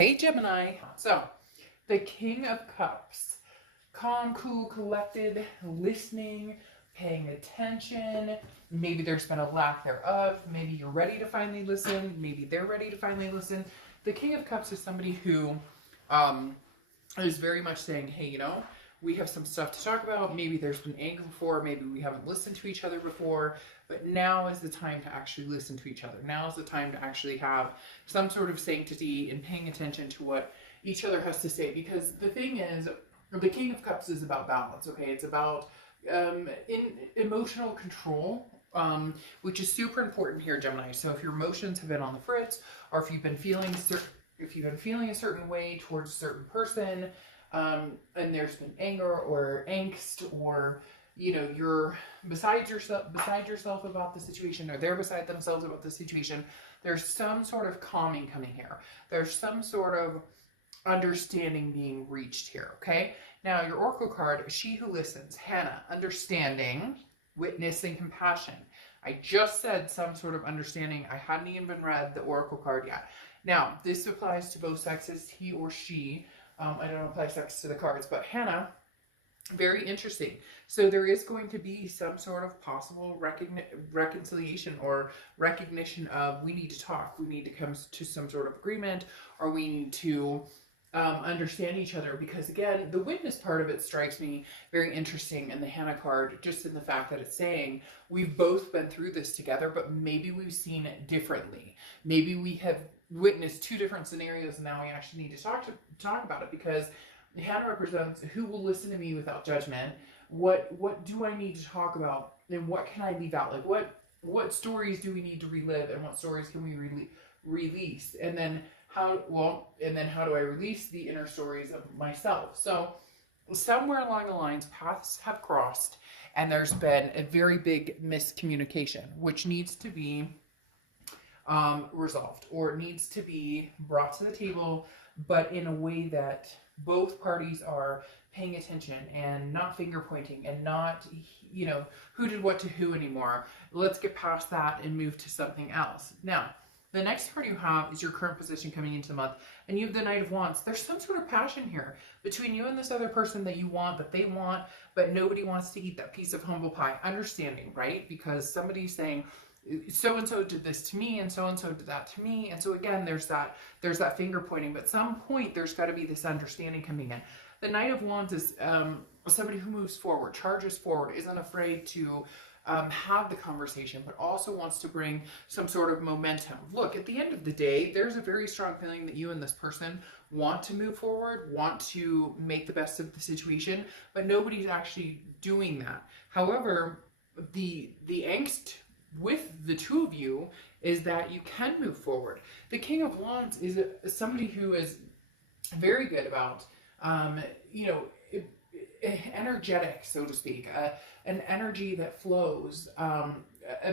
Hey Gemini. So, the King of Cups. Calm, cool, collected, listening, paying attention. Maybe there's been a lack thereof. Maybe you're ready to finally listen. Maybe they're ready to finally listen. The King of Cups is somebody who is very much saying, hey, we have some stuff to talk about. Maybe there's been anger before. Maybe we haven't listened to each other before. But now is the time to actually listen to each other. Now is the time to actually have some sort of sanctity and paying attention to what each other has to say. Because the thing is, the King of Cups is about balance, okay? It's about emotional control, which is super important here, Gemini. So if your emotions have been on the fritz, or if you've been feeling a certain way towards a certain person, and there's been anger or angst, or you're beside yourself about the situation, or they're beside themselves about the situation, there's some sort of calming coming here. There's some sort of understanding being reached here, okay? Now, your Oracle card, she who listens, Hannah, understanding, witness, and compassion. I just said some sort of understanding. I hadn't even read the Oracle card yet. Now, this applies to both sexes, he or she. I don't apply sex to the cards, but Hannah, very interesting. So there is going to be some sort of possible reconciliation or recognition of, we need to talk, we need to come to some sort of agreement, or we need to understand each other. Because again, the witness part of it strikes me very interesting in the Hannah card, just in the fact that it's saying we've both been through this together, but maybe we've seen it differently. Maybe we have witnessed two different scenarios, and now we actually need to talk about it, because Hannah represents who will listen to me without judgment. What do I need to talk about, and what can I leave out? Like what stories do we need to relive, and what stories can we release? And then how do I release the inner stories of myself? So somewhere along the lines, paths have crossed, and there's been a very big miscommunication, which needs to be resolved, or it needs to be brought to the table, but in a way that both parties are paying attention and not finger pointing and not, who did what to who anymore. Let's get past that and move to something else. Now, the next card you have is your current position coming into the month, and you have the Knight of Wands. There's some sort of passion here between you and this other person that you want, that they want, but nobody wants to eat that piece of humble pie. Understanding, right? Because somebody's saying, so-and-so did this to me, and so-and-so did that to me. And so again, there's that finger pointing, but at some point there's got to be this understanding coming in. The Knight of Wands is somebody who moves forward, charges forward, isn't afraid to have the conversation, but also wants to bring some sort of momentum. Look, at the end of the day, there's a very strong feeling that you and this person want to move forward, want to make the best of the situation, but nobody's actually doing that. However, the angst with the two of you is that you can move forward. The King of Wands is somebody who is very good about, energetic, so to speak, an energy that flows, a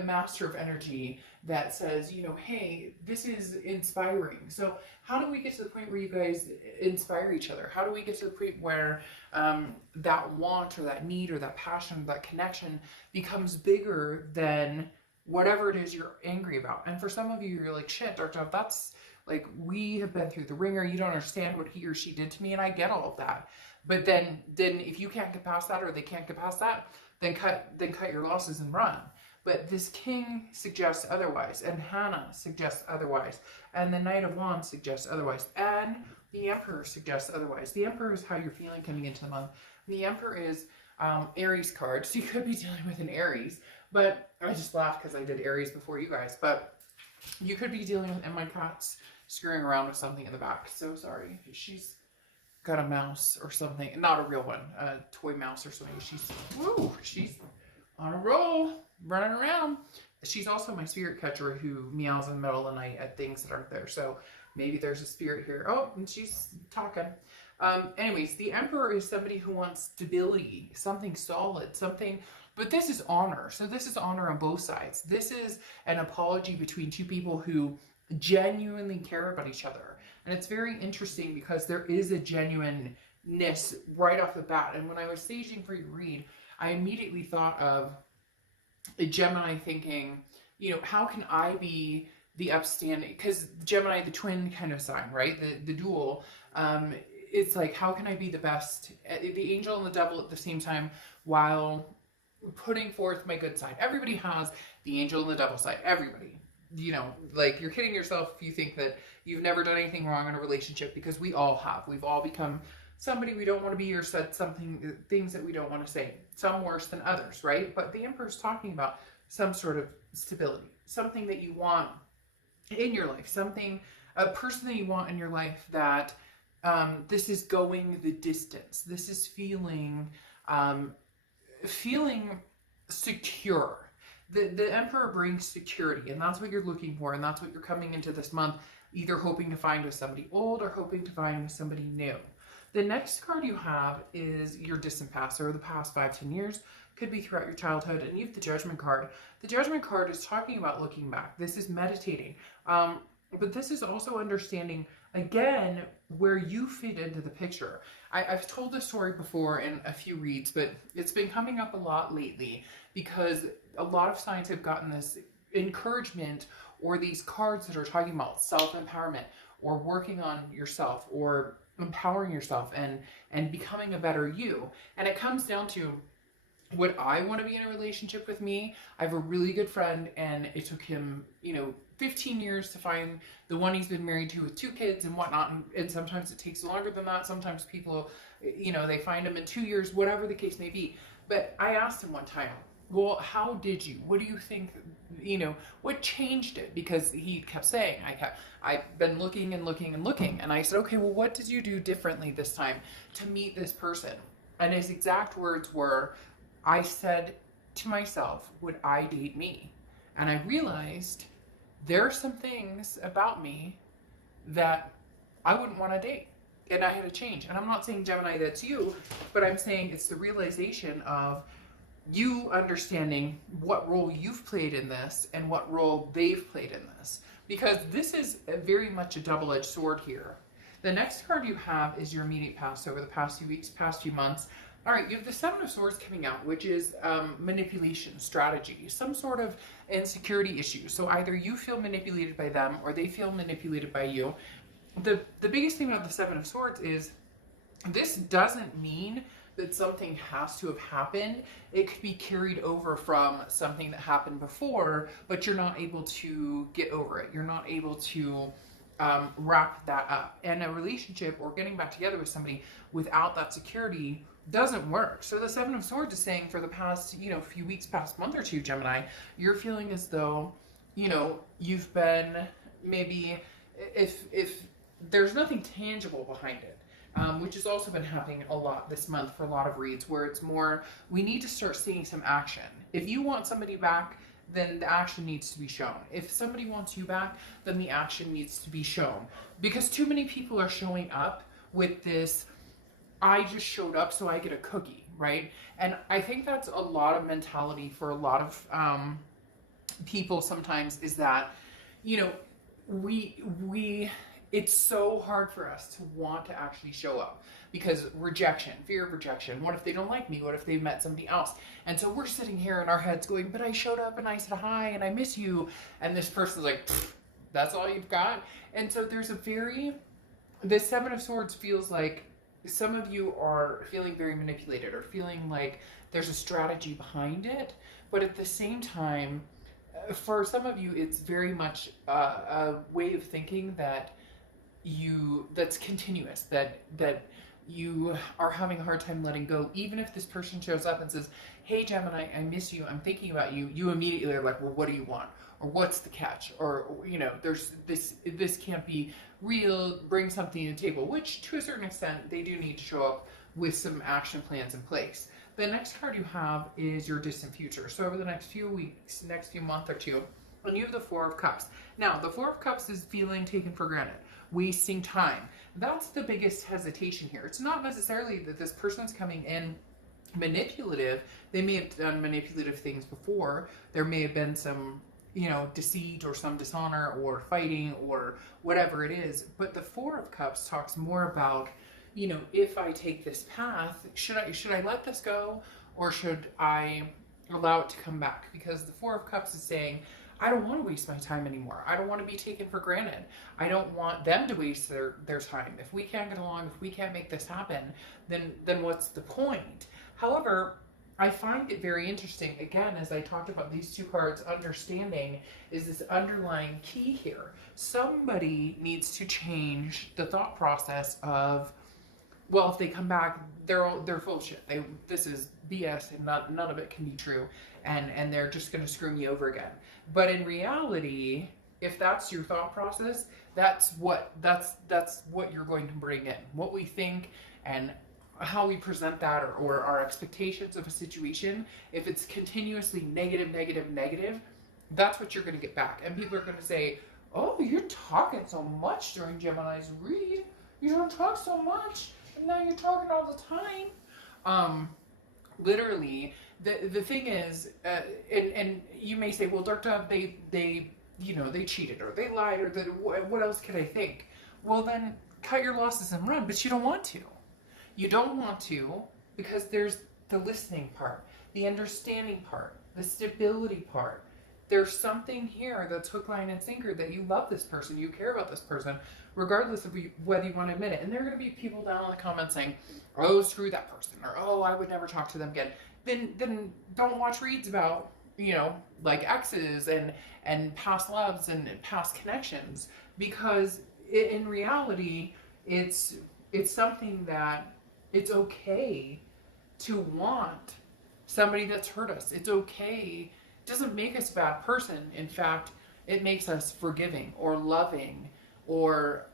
master of energy that says, hey, this is inspiring. So how do we get to the point where you guys inspire each other? How do we get to the point where that want or that need or that passion, that connection becomes bigger than whatever it is you're angry about? And for some of you, you're like, shit, Dark Dove, that's like, we have been through the ringer. You don't understand what he or she did to me, and I get all of that. But then if you can't get past that, or they can't get past that, then cut your losses and run. But this King suggests otherwise, and Hannah suggests otherwise, and the Knight of Wands suggests otherwise, and the Emperor suggests otherwise. The Emperor is how you're feeling coming into the month. The Emperor is Aries card, so you could be dealing with an Aries, but I just laughed because I did Aries before you guys, but you could be dealing with, and my cat's screwing around with something in the back, so sorry. She's got a mouse or something, not a real one, a toy mouse or something. She's on a roll, running around. She's also my spirit catcher who meows in the middle of the night at things that aren't there, so maybe there's a spirit here. Oh, and she's talking. Anyways, the Emperor is somebody who wants stability, something solid, something, but this is honor. So this is honor on both sides. This is an apology between two people who genuinely care about each other. And it's very interesting because there is a genuineness right off the bat. And when I was staging for your read, I immediately thought of a Gemini thinking, how can I be the upstanding, because Gemini, the twin kind of sign, right? The dual, it's like, how can I be the best, the angel and the devil at the same time, while putting forth my good side. Everybody has the angel and the devil side. Everybody. You know, like, you're kidding yourself if you think that you've never done anything wrong in a relationship, because we all have. We've all become somebody we don't want to be, or said things that we don't want to say. Some worse than others, right? But the Emperor's talking about some sort of stability, something that you want in your life, a person that you want in your life that this is going the distance. This is feeling secure. The Emperor brings security, and that's what you're looking for, and that's what you're coming into this month, either hoping to find with somebody old or hoping to find with somebody new. The next card you have is your distant past, or the past 5-10 years. Could be throughout your childhood, and you have the Judgment card. The Judgment card is talking about looking back. This is meditating, but this is also understanding, again, where you fit into the picture. I've told this story before in a few reads, but it's been coming up a lot lately because a lot of signs have gotten this encouragement, or these cards that are talking about self-empowerment, or working on yourself, or empowering yourself and becoming a better you. And it comes down to, would I want to be in a relationship with me? I have a really good friend, and it took him, 15 years to find the one he's been married to with 2 kids and whatnot. And sometimes it takes longer than that. Sometimes people, they find them in 2 years, whatever the case may be. But I asked him one time, well, how did you? What do you think, what changed it? Because he kept saying, I've been looking and looking and looking. And I said, okay, well, what did you do differently this time to meet this person? And his exact words were, I said to myself, would I date me? And I realized there are some things about me that I wouldn't want to date. And I had to change. And I'm not saying, Gemini, that's you, but I'm saying it's the realization of you understanding what role you've played in this and what role they've played in this. Because this is very much a double-edged sword here. The next card you have is your immediate past, over the past few weeks, past few months. All right, you have the Seven of Swords coming out, which is manipulation, strategy, some sort of insecurity issue. So either you feel manipulated by them, or they feel manipulated by you. The biggest thing about the Seven of Swords is this doesn't mean that something has to have happened. It could be carried over from something that happened before, but you're not able to get over it. You're not able to wrap that up. And a relationship, or getting back together with somebody without that security, doesn't work. So the Seven of Swords is saying, for the past, few weeks, past month or two, Gemini, you're feeling as though, you've been, maybe, if there's nothing tangible behind it, which has also been happening a lot this month for a lot of reads, where it's more, we need to start seeing some action. If you want somebody back, then the action needs to be shown. If somebody wants you back, then the action needs to be shown. Because too many people are showing up with this, I just showed up so I get a cookie, right? And I think that's a lot of mentality for a lot of people sometimes, is that, it's so hard for us to want to actually show up, because rejection, fear of rejection. What if they don't like me? What if they've met somebody else? And so we're sitting here in our heads going, but I showed up and I said hi and I miss you. And this person's like, that's all you've got? And so there's the Seven of Swords feels like some of you are feeling very manipulated, or feeling like there's a strategy behind it. But at the same time, for some of you, it's very much a way of thinking that's continuous, that you are having a hard time letting go. Even if this person shows up and says, hey Gemini, I miss you, I'm thinking about you, you immediately are like, well, what do you want? Or what's the catch? Or, there's this can't be real, bring something to the table, which to a certain extent, they do need to show up with some action plans in place. The next card you have is your distant future. So over the next few weeks, next few month or two, and you have the Four of Cups. Now, the Four of Cups is feeling taken for granted, wasting time. That's the biggest hesitation here. It's not necessarily that this person's coming in manipulative. They may have done manipulative things before. There may have been some, deceit, or some dishonor, or fighting, or whatever it is. But the Four of Cups talks more about, if I take this path, should I let this go, or should I allow it to come back? Because the Four of Cups is saying, I don't want to waste my time anymore. I don't want to be taken for granted. I don't want them to waste their time. If we can't get along, if we can't make this happen, then what's the point? However, I find it very interesting, again, as I talked about these two cards, understanding is this underlying key here. Somebody needs to change the thought process of, well, if they come back, they're full of shit. This is BS and none of it can be true. And they're just going to screw me over again. But in reality, if that's your thought process, that's what you're going to bring in. What we think and how we present that, or our expectations of a situation, if it's continuously negative, negative, negative, that's what you're going to get back. And people are going to say, oh, you're talking so much during Gemini's read. You don't talk so much, and now you're talking all the time. Literally, the thing is, and you may say, well, Dark Dove, they cheated, or they lied, or what else can I think? Well, then cut your losses and run, but you don't want to. You don't want to, because there's the listening part, the understanding part, the stability part. There's something here that's hook, line, and sinker, that you love this person, you care about this person, regardless of whether you want to admit it. And there are going to be people down in the comments saying, oh, screw that person, or oh, I would never talk to them again. Then don't watch reads about, like exes and past loves and past connections, because in reality, it's something that it's okay to want somebody that's hurt us. It's okay. It doesn't make us a bad person. In fact, it makes us forgiving or loving or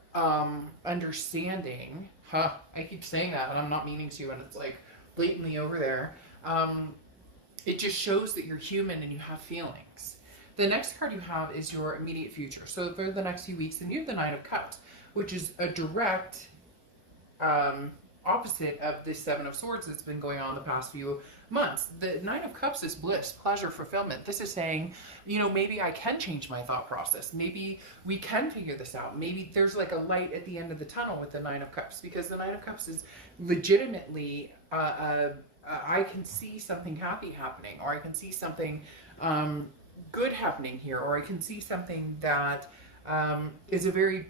understanding. I keep saying that and I'm not meaning to, and it's like blatantly over there. It just shows that you're human and you have feelings. The next card you have is your immediate future. So for the next few weeks, and you have the Nine of Cups, which is a direct opposite of the Seven of Swords that's been going on the past few months. The Nine of Cups is bliss, pleasure, fulfillment. This is saying, maybe I can change my thought process. Maybe we can figure this out. Maybe there's like a light at the end of the tunnel with the Nine of Cups, because the Nine of Cups is legitimately, I can see something happy happening, or I can see something good happening here, or I can see something that is a very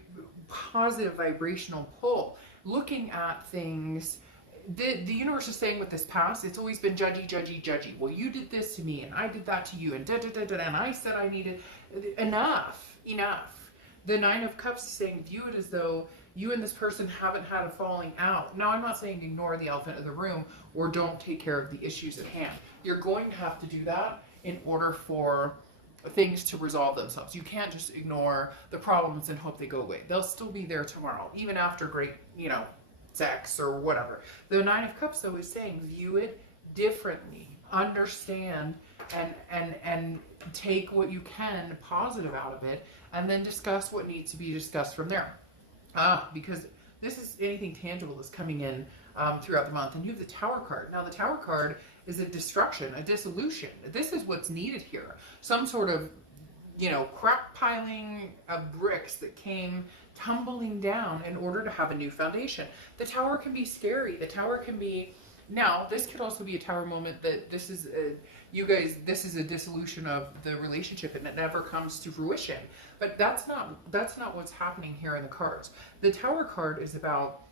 positive vibrational pull. Looking at things, the universe is saying with this past, it's always been judgy, judgy, judgy. Well, you did this to me, and I did that to you, and and I said I needed enough. The Nine of Cups is saying, view it as though you and this person haven't had a falling out. Now, I'm not saying ignore the elephant in the room or don't take care of the issues at hand. You're going to have to do that in order for things to resolve themselves. You can't just ignore the problems and hope they go away. They'll still be there tomorrow, even after great, sex or whatever. The Nine of Cups, though, is saying view it differently, understand, and take what you can positive out of it, and then discuss what needs to be discussed from there. Because this is anything tangible that's coming in throughout the month. And you have the Tower card. Now, the Tower card is a destruction, a dissolution. This is what's needed here. Some sort of, crap piling of bricks that came tumbling down in order to have a new foundation. The Tower can be scary. The Tower can be... Now, this could also be a Tower moment that this is this is a dissolution of the relationship and it never comes to fruition. But that's not what's happening here in the cards. The Tower card is about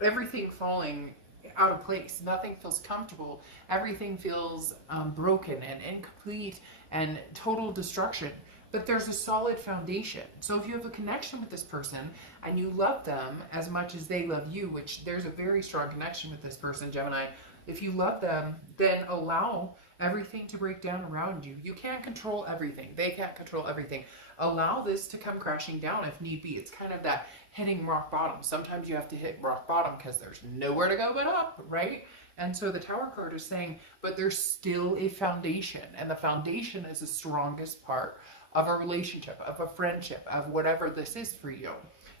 everything falling out of place. Nothing feels comfortable. Everything feels broken and incomplete and total destruction. But there's a solid foundation. So if you have a connection with this person and you love them as much as they love you, which there's a very strong connection with this person, Gemini, if you love them, then allow everything to break down around you. You can't control everything. They can't control everything. Allow this to come crashing down if need be. It's kind of that hitting rock bottom. Sometimes you have to hit rock bottom because there's nowhere to go but up, right? And so the Tower card is saying, but there's still a foundation, and the foundation is the strongest part of a relationship, of a friendship, of whatever this is for you.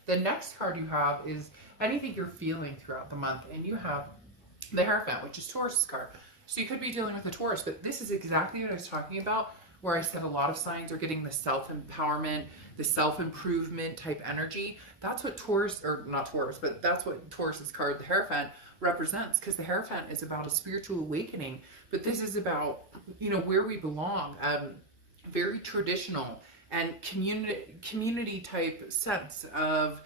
The next card you have is anything you're feeling throughout the month, and you have the Hierophant, which is Taurus card. So you could be dealing with a Taurus, but this is exactly what I was talking about, where I said a lot of signs are getting the self-empowerment, the self-improvement type energy. That's what Taurus, or not Taurus, but that's what Taurus's card, the Hierophant, represents, because the Hierophant is about a spiritual awakening, but this is about, where we belong. very traditional and community type sense of,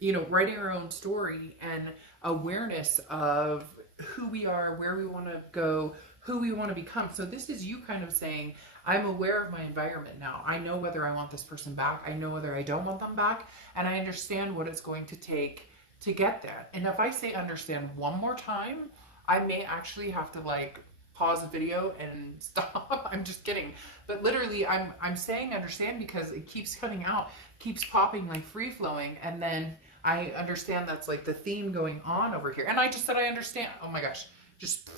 you know, writing our own story and awareness of who we are, where we want to go, who we want to become. So this is you kind of saying, I'm aware of my environment now. I know whether I want this person back. I know whether I don't want them back. And I understand what it's going to take to get there. And if I say understand one more time, I may actually have to like pause the video and stop. I'm just kidding. But literally I'm saying understand because it keeps coming out, keeps popping like free flowing. And then I understand that's like the theme going on over here. And I just said I understand. Oh my gosh, just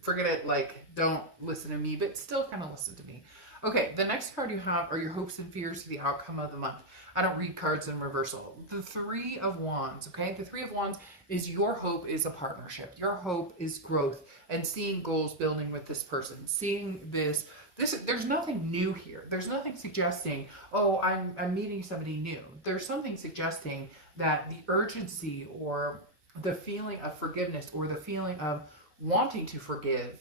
forget it. Like, don't listen to me, but still kind of listen to me. Okay, the next card you have are your hopes and fears for the outcome of the month. I don't read cards in reversal. The Three of Wands, okay? The Three of Wands is your hope is a partnership. Your hope is growth and seeing goals building with this person. Seeing this, there's nothing new here. There's nothing suggesting, oh, I'm meeting somebody new. There's something suggesting that the urgency or the feeling of forgiveness or the feeling of wanting to forgive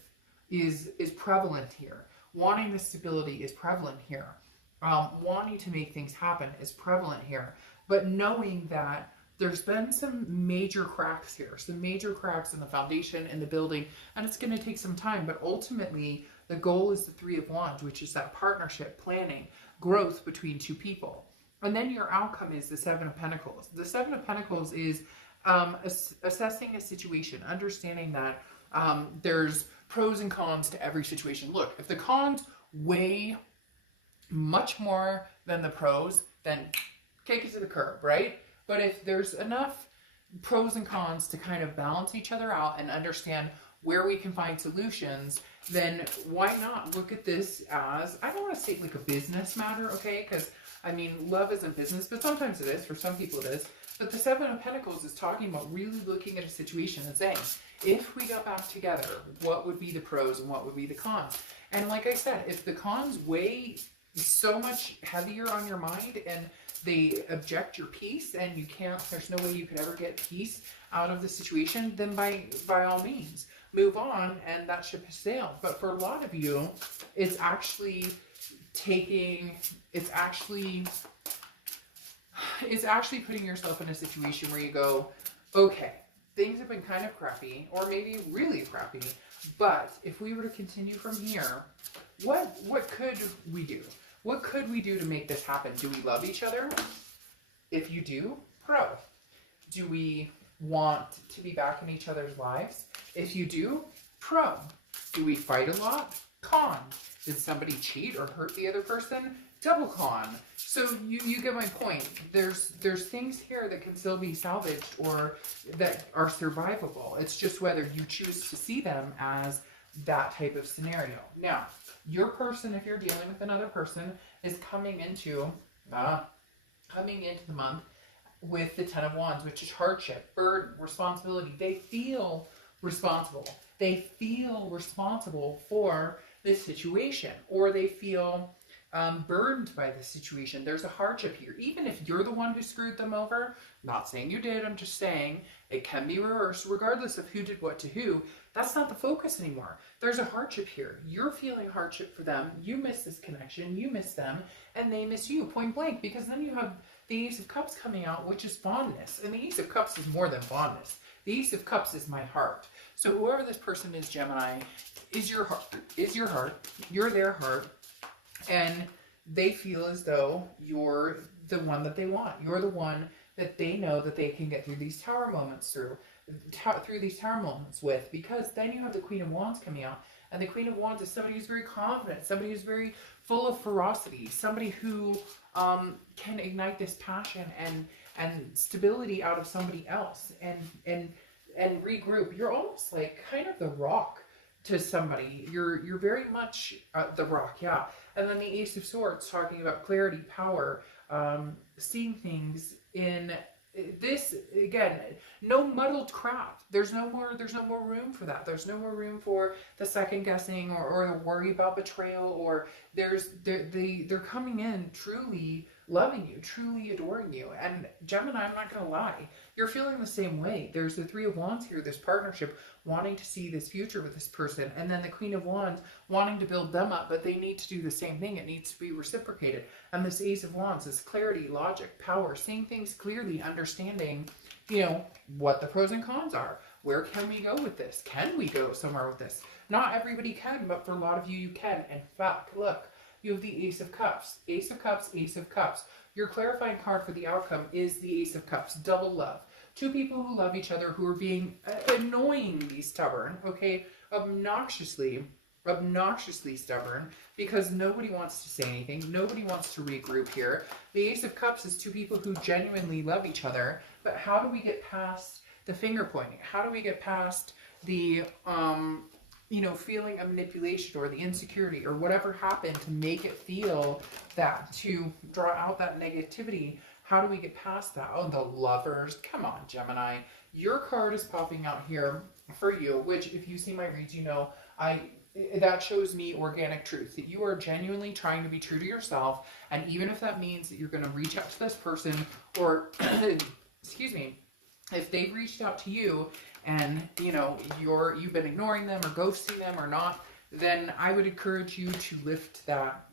is prevalent here. Wanting the stability is prevalent here. Wanting to make things happen is prevalent here. But knowing that there's been some major cracks here, some major cracks in the foundation, in the building, and it's going to take some time. But ultimately, the goal is the Three of Wands, which is that partnership, planning, growth between two people. And then your outcome is the Seven of Pentacles. The Seven of Pentacles is assessing a situation, understanding that there's pros and cons to every situation. Look, if the cons weigh much more than the pros, then kick it to the curb, right? But if there's enough pros and cons to kind of balance each other out and understand where we can find solutions, then why not look at this as, I don't want to say like a business matter, okay? Because, I mean, love isn't business, but sometimes it is. For some people it is. But the Seven of Pentacles is talking about really looking at a situation and saying, if we got back together, what would be the pros and what would be the cons? And like I said, if the cons weigh so much heavier on your mind and they object your peace and you can't, there's no way you could ever get peace out of the situation, then by all means, move on and that ship has sailed. But for a lot of you, it's actually putting yourself in a situation where you go, okay, things have been kind of crappy, or maybe really crappy, but if we were to continue from here, what could we do? What could we do to make this happen? Do we love each other? If you do, pro. Do we want to be back in each other's lives? If you do, pro. Do we fight a lot? Con. Did somebody cheat or hurt the other person? Double con. So you get my point. There's things here that can still be salvaged or that are survivable. It's just whether you choose to see them as that type of scenario. Now, your person, if you're dealing with another person, is coming into the month with the Ten of Wands, which is hardship, burden, responsibility. They feel responsible. They feel responsible for this situation, or they feel burned by the situation. There's a hardship here. Even if you're the one who screwed them over, not saying you did, I'm just saying it can be reversed regardless of who did what to who. That's not the focus anymore. There's a hardship here. You're feeling hardship for them. You miss this connection. You miss them and they miss you, point blank, because then you have the Ace of Cups coming out, which is fondness. And the Ace of Cups is more than fondness. The Ace of Cups is my heart. So whoever this person is, Gemini, is your heart. You're their heart. And they feel as though you're the one that they want. You're the one that they know that they can get through these tower moments with, because then you have the Queen of Wands coming out. And the Queen of Wands is somebody who's very confident, somebody who's very full of ferocity, somebody who can ignite this passion and stability out of somebody else and regroup. You're almost like kind of the Rock to somebody. You're very much the Rock, yeah. And then the Ace of Swords talking about clarity, power, seeing things in this, again, no muddled crap. There's no more room for that. There's no more room for the second guessing or the worry about betrayal, or they're coming in truly loving you, truly adoring you. And Gemini, I'm not going to lie, you're feeling the same way. There's the Three of Wands here, this partnership, wanting to see this future with this person. And then the Queen of Wands wanting to build them up, but they need to do the same thing. It needs to be reciprocated. And this Ace of Wands is clarity, logic, power, seeing things clearly, understanding, you know, what the pros and cons are. Where can we go with this? Can we go somewhere with this? Not everybody can, but for a lot of you, you can. In fact, look, you have the Ace of Cups. Ace of Cups, Ace of Cups. Your clarifying card for the outcome is the Ace of Cups. Double love. Two people who love each other, who are being annoyingly stubborn, okay? Obnoxiously stubborn, because nobody wants to say anything. Nobody wants to regroup here. The Ace of Cups is two people who genuinely love each other, but how do we get past the finger pointing? How do we get past the, you know, feeling of manipulation or the insecurity or whatever happened to make it feel that, to draw out that negativity? How do we get past that? Oh, the Lovers. Come on, Gemini. Your card is popping out here for you, which if you see my reads, you know, that shows me organic truth, that you are genuinely trying to be true to yourself. And even if that means that you're going to reach out to this person, or, excuse me, if they've reached out to you and, you know, you've been ignoring them or ghosting them or not, then I would encourage you to lift that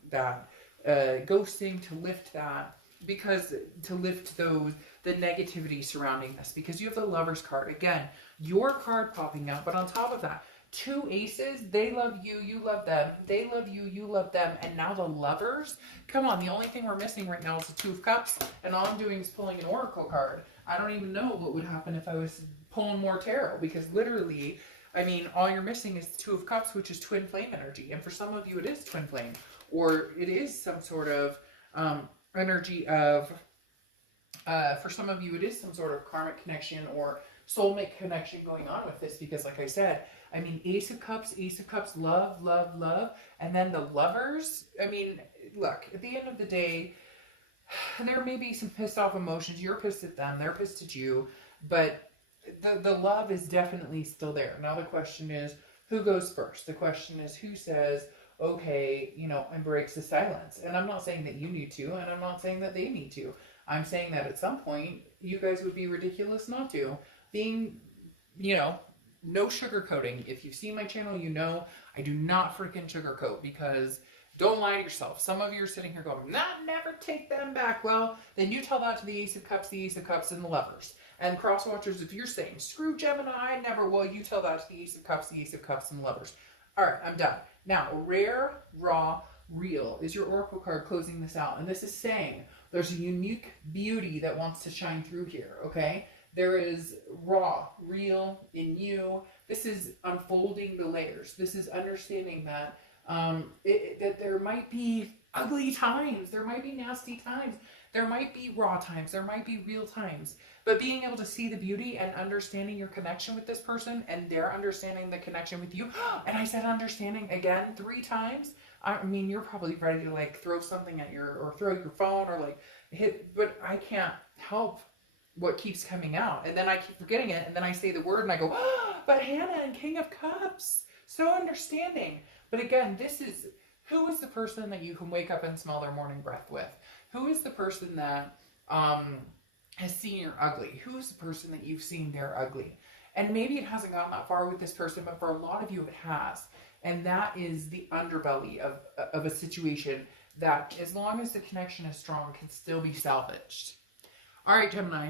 ghosting, to lift that, because to lift the negativity surrounding this, because you have the Lovers card. Again, your card popping out, but on top of that, two aces. They love you, you love them. They love you, you love them. And now the Lovers. Come on, the only thing we're missing right now is the Two of Cups, and all I'm doing is pulling an oracle card. I don't even know what would happen if I was pulling more tarot, because literally, I mean, all you're missing is the Two of Cups, which is twin flame energy. And for some of you, it is twin flame, or it is some sort of energy of, for some of you, it is some sort of karmic connection or soulmate connection going on with this, because like I said, I mean, Ace of Cups, love, love, love. And then the Lovers, I mean, look, at the end of the day, there may be some pissed off emotions. You're pissed at them, they're pissed at you, but the love is definitely still there. Now the question is, who goes first? The question is, who says, okay, you know, and breaks the silence? And I'm not saying that you need to, and I'm not saying that they need to. I'm saying that at some point, you guys would be ridiculous not to. Being, you know, no sugarcoating. If you've seen my channel, you know I do not freaking sugarcoat, because don't lie to yourself. Some of you are sitting here going, nah, never take them back. Well, then you tell that to the Ace of Cups, and the Lovers. And cross watchers, if you're saying, screw Gemini, never, well, you tell that to the Ace of Cups, and the Lovers. All right, I'm done. Now, Rare, Raw, Real is your oracle card closing this out. And this is saying there's a unique beauty that wants to shine through here, okay? There is raw, real in you. This is unfolding the layers. This is understanding that that there might be ugly times. There might be nasty times. There might be raw times. There might be real times. But being able to see the beauty and understanding your connection with this person, and they're understanding the connection with you. And I said understanding again 3 times. I mean, you're probably ready to like throw something at or throw your phone or like hit, but I can't help what keeps coming out. And then I keep forgetting it. And then I say the word and I go, oh, but Hannah and King of Cups, so understanding. But again, this is, who is the person that you can wake up and smell their morning breath with? Who is the person that has seen you're ugly? Who is the person that you've seen they're ugly? And maybe it hasn't gotten that far with this person, but for a lot of you it has. And that is the underbelly of a situation that, as long as the connection is strong, can still be salvaged. All right, Gemini.